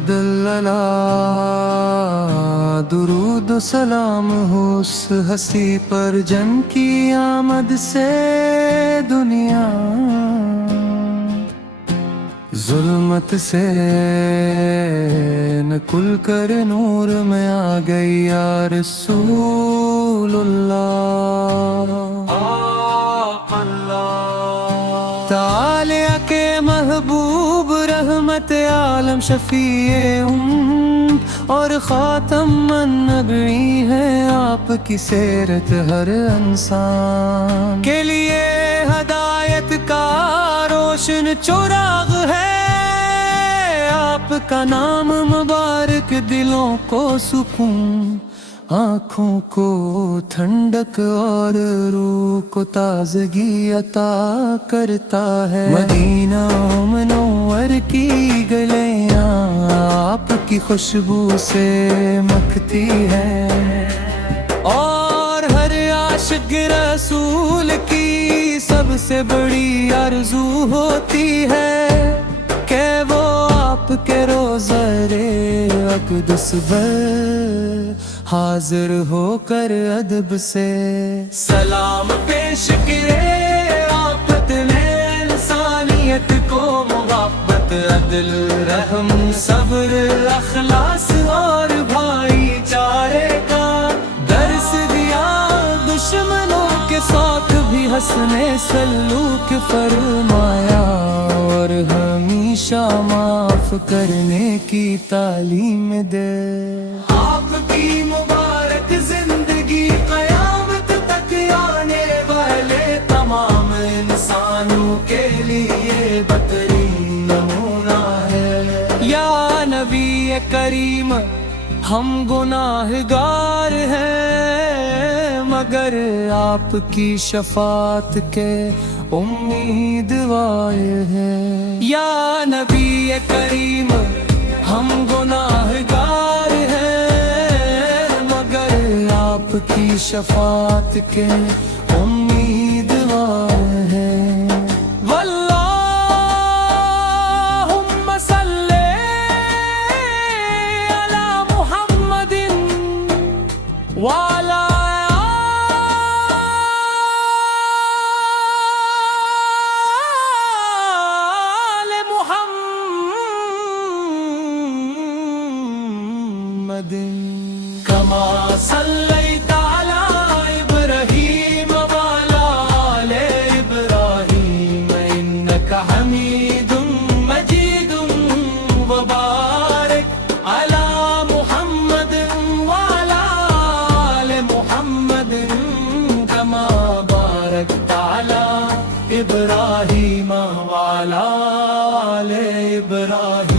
محمد اللہ درود و سلام ہو اس ہستی پر جن کی آمد سے دنیا ظلمت سے نکل کر نور میں آ گئی یا رسول اللہ تعالیٰ کے محبوب رحمت عالم شفیع اور خاتم النبی ہے آپ کی سیرت ہر انسان کے لیے ہدایت کا روشن چراغ ہے آپ کا نام مبارک دلوں کو سکون آنکھوں کو ٹھنڈک اور روح کو تازگی عطا کرتا ہے مدینہ منور کی گلیاں آپ کی خوشبو سے مکھتی ہے اور ہر عاشق رسول کی سب سے بڑی آرزو ہوتی ہے کہ وہ آپ کے روضہ اقدس پر حاضر ہو کر ادب سے سلام پیش کرے آفت میں انسانیت کو محبت عدل رحم صبر اخلاص اور بھائی چارے کا درس دیا دشمنوں کے ساتھ بھی حسن سلوک فرمایا اور ہمیشہ معاف کرنے کی تعلیم دے آپ کی مبارک زندگی قیامت تک آنے والے تمام انسانوں کے لیے بہترین نمونہ ہے یا نبی کریم ہم گناہگار ہیں مگر آپ کی شفاعت کے امیدوار ہیں یا نبی کریم ہم گناہگار ہیں مگر آپ کی شفاعت کے امیدوار ہیں واللہم صلی علی محمد وعلی كما صليت على إبراهيم وعلى آل إبراهيم إنك حميد مجيد وبارك على محمد وعلى آل محمد كما باركت على إبراهيم وعلى آل إبراهيم